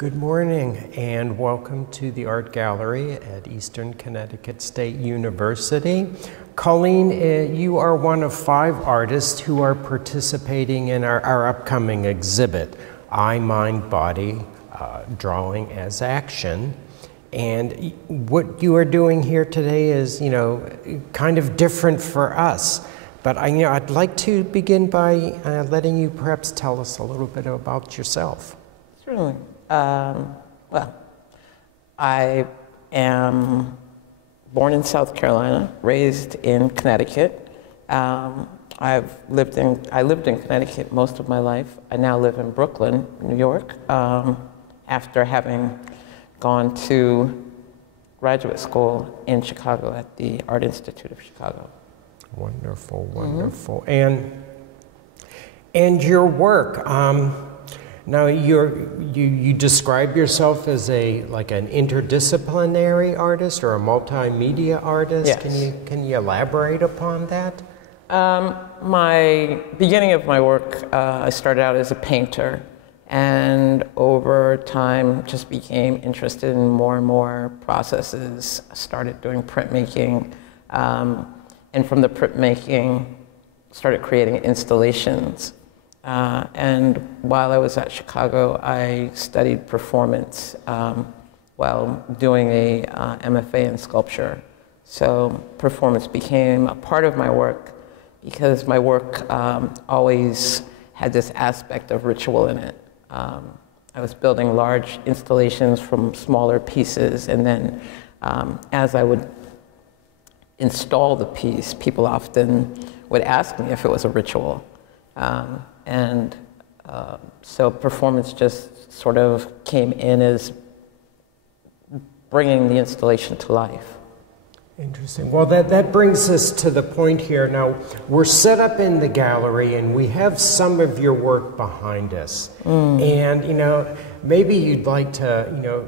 Good morning and welcome to the Art Gallery at Eastern Connecticut State University. Colleen, you are one of 5 artists who are participating in our upcoming exhibit, Eye, Mind, Body, Drawing as Action. And what you are doing here today is, kind of different for us. But I'd like to begin by letting you perhaps tell us a little bit about yourself. Certainly. Well, I am born in South Carolina, raised in Connecticut. I lived in Connecticut most of my life. I now live in Brooklyn, New York, after having gone to graduate school in Chicago at the Art Institute of Chicago. Wonderful, wonderful. Mm-hmm. And your work. Now you describe yourself as an interdisciplinary artist or a multimedia artist. Yes. Can you elaborate upon that? My beginning of my work, I started out as a painter, and over time just became interested in more and more processes. I started doing printmaking, and from the printmaking, started creating installations. And while I was at Chicago, I studied performance while doing a MFA in sculpture. So performance became a part of my work because my work always had this aspect of ritual in it. I was building large installations from smaller pieces, and then as I would install the piece, people often would ask me if it was a ritual. So performance just sort of came in as bringing the installation to life. Interesting. Well, that brings us to the point here. Now, we're set up in the gallery and we have some of your work behind us. And, maybe you'd like to,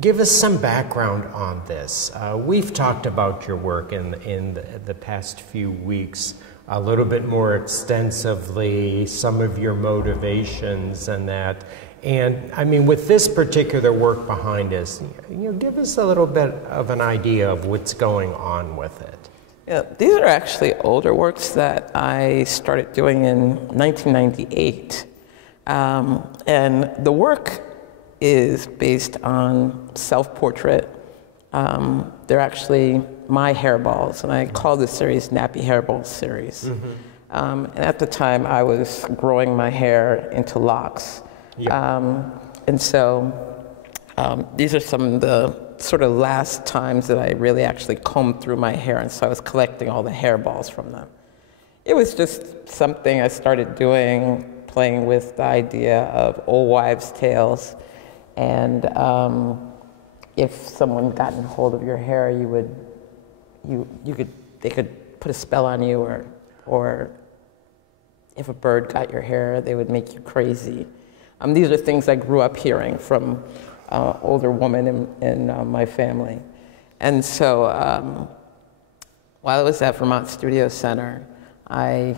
give us some background on this. We've talked about your work in the past few weeks a little bit more extensively, some of your motivations and that. And with this particular work behind us, give us a little bit of an idea of what's going on with it. Yeah, these are actually older works that I started doing in 1998. And the work is based on self-portrait. They're actually my hairballs, and I call this series Nappy Hairballs series. Mm-hmm. And at the time, I was growing my hair into locks. Yep. And so these are some of the sort of last times that I really actually combed through my hair, and so I was collecting all the hairballs from them. It was just something I started doing, playing with the idea of old wives' tales, and if someone got in hold of your hair, they could put a spell on you, or if a bird got your hair, they would make you crazy. These are things I grew up hearing from older women in my family. And so while I was at Vermont Studio Center, I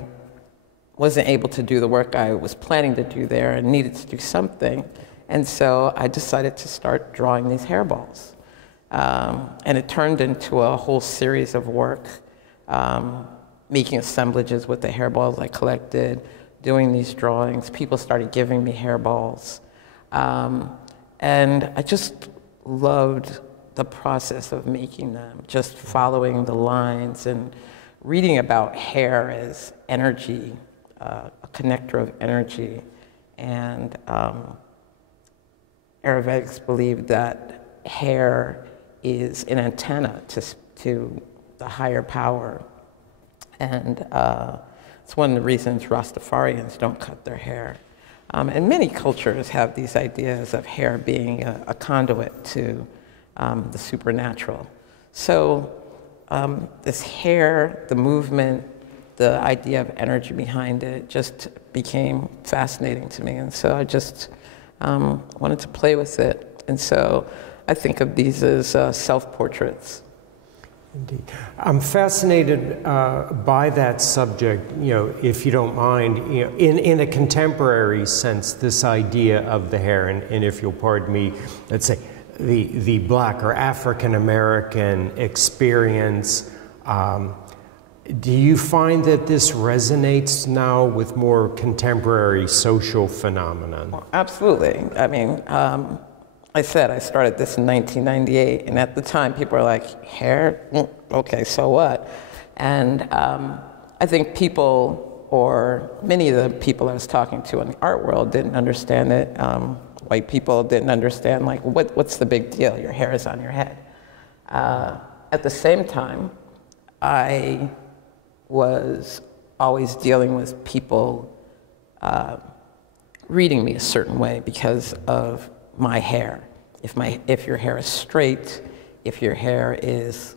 wasn't able to do the work I was planning to do there and needed to do something. And so I decided to start drawing these hairballs. And it turned into a whole series of work, making assemblages with the hairballs I collected, doing these drawings. People started giving me hairballs. And I just loved the process of making them, just following the lines and reading about hair as energy, a connector of energy. And Ayurvedics believe that hair is an antenna to the higher power. And it's one of the reasons Rastafarians don't cut their hair. And many cultures have these ideas of hair being a conduit to the supernatural. So this hair, the movement, the idea of energy behind it just became fascinating to me. And so I just wanted to play with it. And so I think of these as self-portraits. Indeed. I'm fascinated by that subject, if you don't mind, in a contemporary sense, this idea of the hair, and if you'll pardon me, let's say the Black or African American experience. Do you find that this resonates now with more contemporary social phenomenon? Well, absolutely. I mean, I said I started this in 1998, and at the time people were like, hair? Okay, so what? And I think people, or many of the people I was talking to in the art world didn't understand it. White people didn't understand, like, what's the big deal? Your hair is on your head. At the same time, I was always dealing with people reading me a certain way because of my hair. If your hair is straight, if your hair is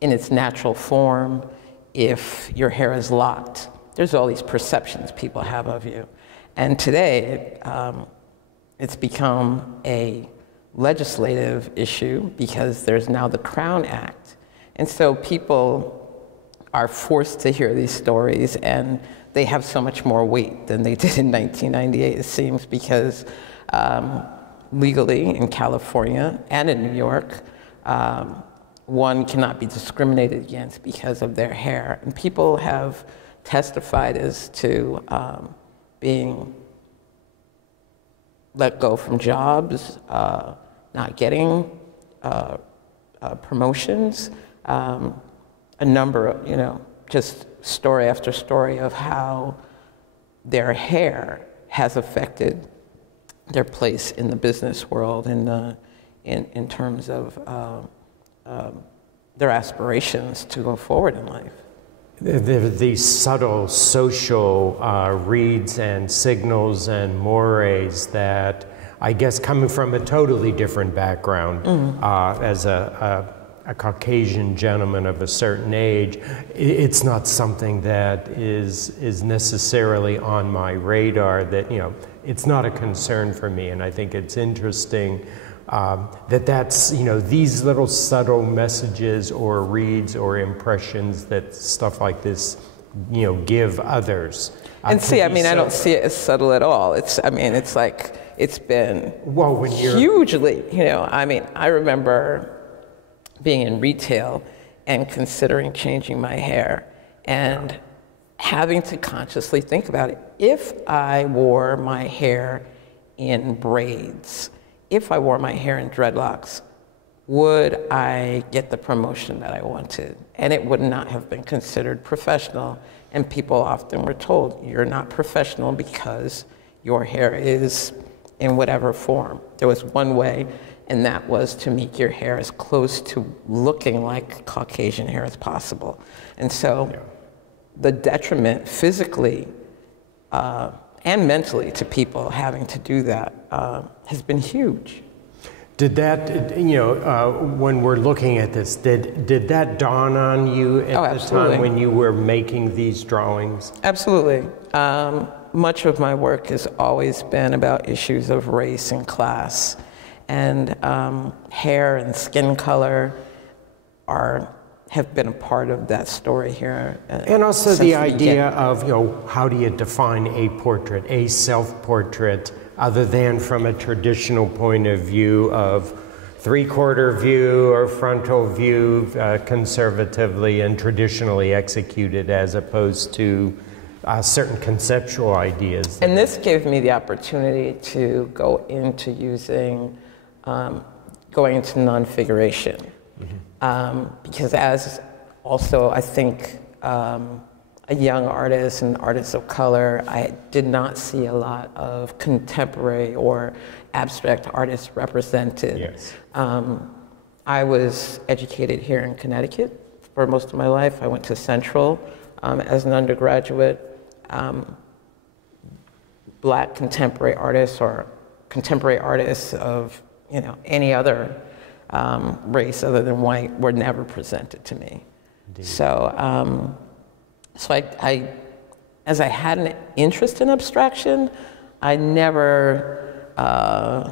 in its natural form, if your hair is locked, there's all these perceptions people have of you. And today, it's become a legislative issue because there's now the Crown Act. And so people are forced to hear these stories, and they have so much more weight than they did in 1998, it seems, because legally in California and in New York, one cannot be discriminated against because of their hair. And people have testified as to being let go from jobs, not getting promotions, a number of, just story after story of how their hair has affected their place in the business world in terms of their aspirations to go forward in life. These subtle social reads and signals and mores that, I guess, coming from a totally different background, as a Caucasian gentleman of a certain age, it's not something that is necessarily on my radar. That it's not a concern for me, and I think it's interesting that's these little subtle messages or reads or impressions that stuff like this give others. And see, I mean, I don't see it as subtle at all. It's like it's been hugely. I mean, I remember being in retail and considering changing my hair and having to consciously think about it. If I wore my hair in braids, if I wore my hair in dreadlocks, would I get the promotion that I wanted? And it would not have been considered professional. And people often were told, you're not professional because your hair is in whatever form. There was one way, and that was to make your hair as close to looking like Caucasian hair as possible. And so the detriment physically and mentally to people having to do that has been huge. Did that, when we're looking at this, did that dawn on you at the time when you were making these drawings? Absolutely. Much of my work has always been about issues of race and class. And hair and skin color have been a part of that story here. And also the idea of, how do you define a portrait, a self-portrait, other than from a traditional point of view of three-quarter view or frontal view, conservatively and traditionally executed, as opposed to certain conceptual ideas. And this gave me the opportunity to go into going into non-figuration. Because as also, I think, a young artist and artist of color, I did not see a lot of contemporary or abstract artists represented. Yes. I was educated here in Connecticut for most of my life. I went to Central as an undergraduate. Black contemporary artists or contemporary artists of any other race other than white were never presented to me. Indeed. So I, as I had an interest in abstraction, I never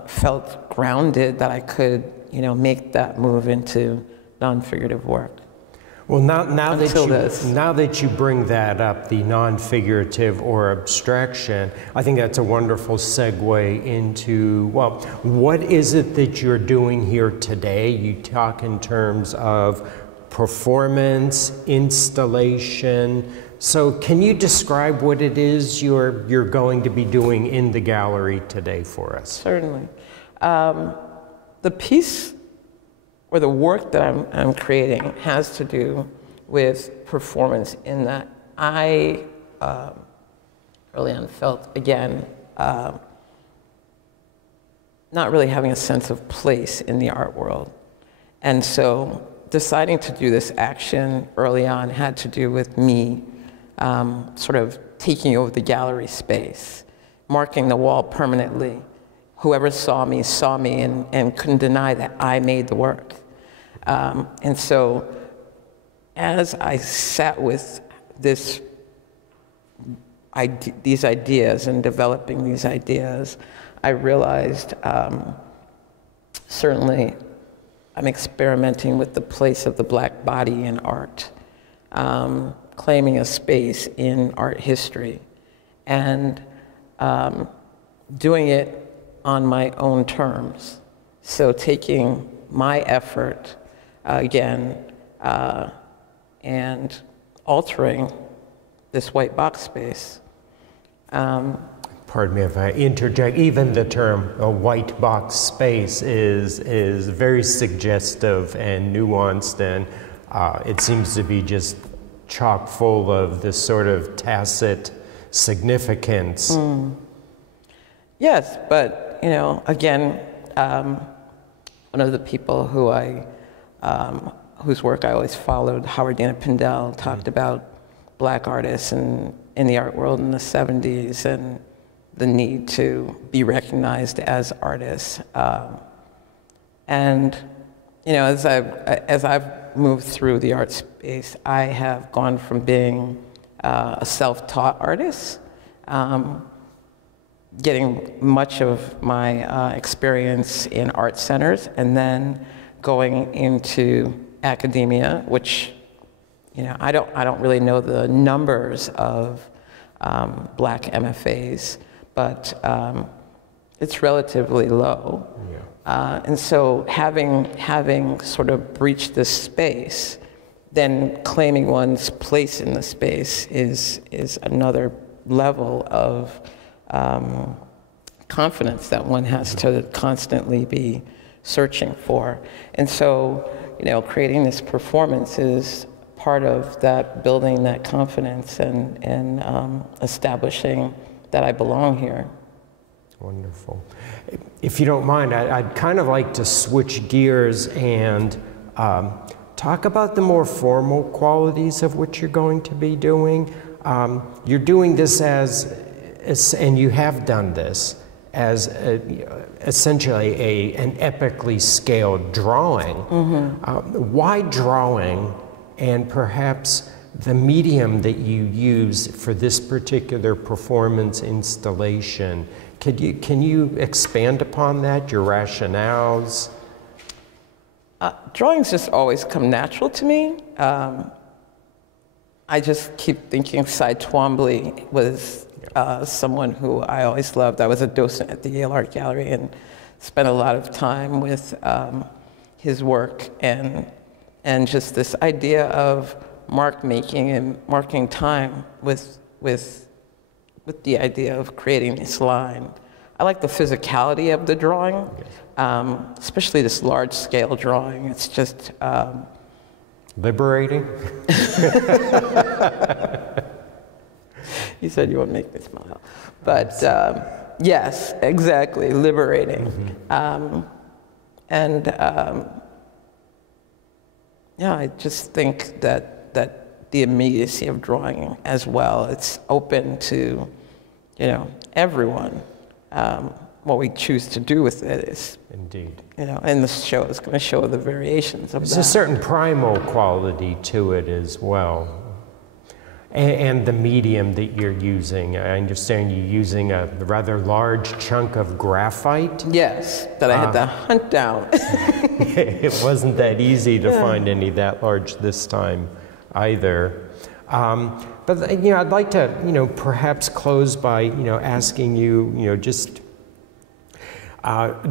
felt grounded that I could, make that move into non-figurative work. Well, now that you bring that up, the non-figurative or abstraction, I think that's a wonderful segue into, well, what is it that you're doing here today? You talk in terms of performance, installation. So can you describe what it is you're going to be doing in the gallery today for us? Certainly. The piece or the work that I'm creating has to do with performance, in that I early on felt, again, not really having a sense of place in the art world. And so deciding to do this action early on had to do with me sort of taking over the gallery space, marking the wall permanently. Whoever saw me and couldn't deny that I made the work. And so as I sat with these ideas and developing these ideas, I realized certainly I'm experimenting with the place of the Black body in art, claiming a space in art history, and doing it on my own terms. So taking my effort, again, and altering this white box space. Pardon me if I interject, even the term a white box space is very suggestive and nuanced, and it seems to be just chock full of this sort of tacit significance. Yes, but again, one of the people whose work I always followed, Howard Dana Pindell, talked about Black artists in the art world in the 70s and the need to be recognized as artists. And as I've moved through the art space, I have gone from being a self-taught artist, getting much of my experience in art centers, and then going into academia, which I don't really know the numbers of Black MFAs, but it's relatively low. Yeah. And so having sort of breached this space, then claiming one's place in the space is another level of confidence that one has to constantly be searching for. And so, creating this performance is part of that, building that confidence and establishing that I belong here. Wonderful. If you don't mind, I'd kind of like to switch gears and talk about the more formal qualities of what you're going to be doing. You're doing this and you have done this, as essentially an epically scaled drawing. Why drawing, and perhaps the medium that you use for this particular performance installation? Can you expand upon that, your rationales? Drawings just always come natural to me. I just keep thinking Cy Twombly was someone who I always loved. I was a docent at the Yale Art Gallery and spent a lot of time with his work, and just this idea of making and marking time with the idea of creating this line. I like the physicality of the drawing, especially this large-scale drawing. It's just liberating. You said you wouldn't make me smile, but yes, exactly, liberating. Yeah, I just think that the immediacy of drawing as well, it's open to, everyone. What we choose to do with it is, indeed, and the show is going to show the variations of that. There's a certain primal quality to it as well. And the medium that you're using. I understand you're using a rather large chunk of graphite. Yes, that I had to hunt down. It wasn't that easy to find any that large this time. either. But you know, I'd like to, you know, perhaps close by, you know, asking you, you know, just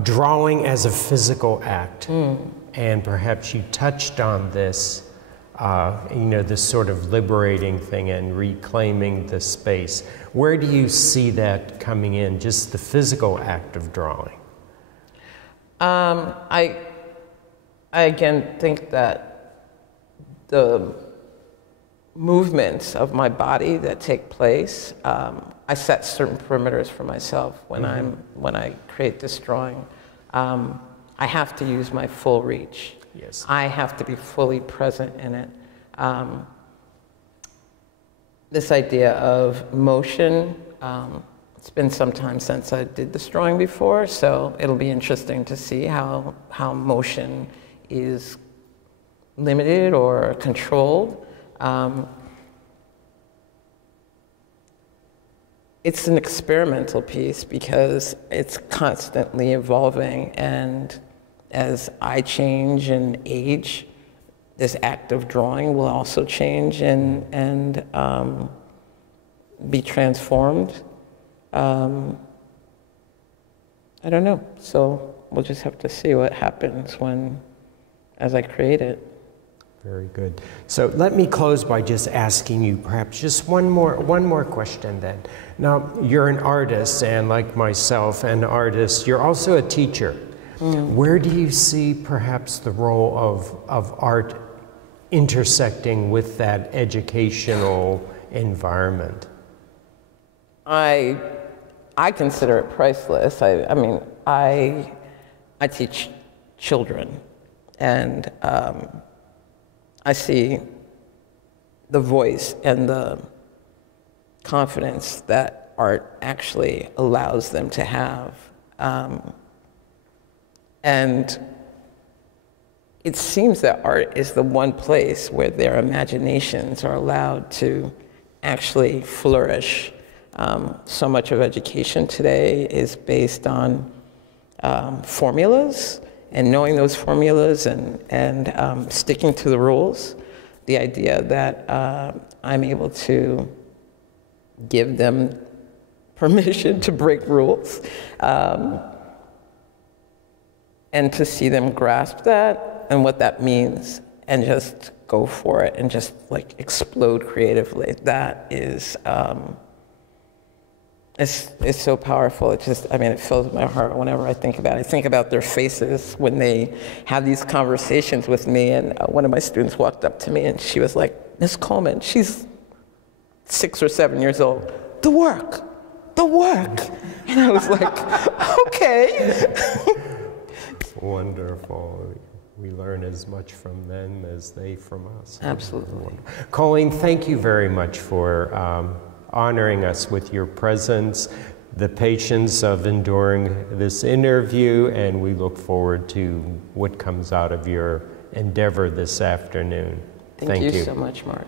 drawing as a physical act, and perhaps you touched on this, you know, this sort of liberating thing and reclaiming the space. Where do you see that coming in, just the physical act of drawing? I again think that the movements of my body that take place, I set certain perimeters for myself when when I create this drawing. I have to use my full reach. Yes. I have to be fully present in it. This idea of motion, it's been some time since I did this drawing before, so it'll be interesting to see how motion is limited or controlled. It's an experimental piece because it's constantly evolving, and as I change and age, this act of drawing will also change and be transformed. I don't know, so we'll just have to see what happens as I create it. Very good. So let me close by just asking you perhaps just one more question then. Now, you're an artist, and like myself, an artist, you're also a teacher. Where do you see perhaps the role of art intersecting with that educational environment? I consider it priceless. I mean, I teach children, and I see the voice and the confidence that art actually allows them to have. And it seems that art is the one place where their imaginations are allowed to actually flourish. So much of education today is based on formulas, and knowing those formulas and sticking to the rules. The idea that I'm able to give them permission to break rules, and to see them grasp that and what that means and just go for it and just like explode creatively. That is, it's so powerful. It just, I mean, it fills my heart whenever I think about it. I think about their faces when they have these conversations with me. And one of my students walked up to me and she was like, "Miss Coleman," she's 6 or 7 years old, the work. And I was like, okay. Wonderful. We learn as much from them as they from us. Absolutely. Coleen, thank you very much for honoring us with your presence, the patience of enduring this interview, and we look forward to what comes out of your endeavor this afternoon. Thank you so much, Mark.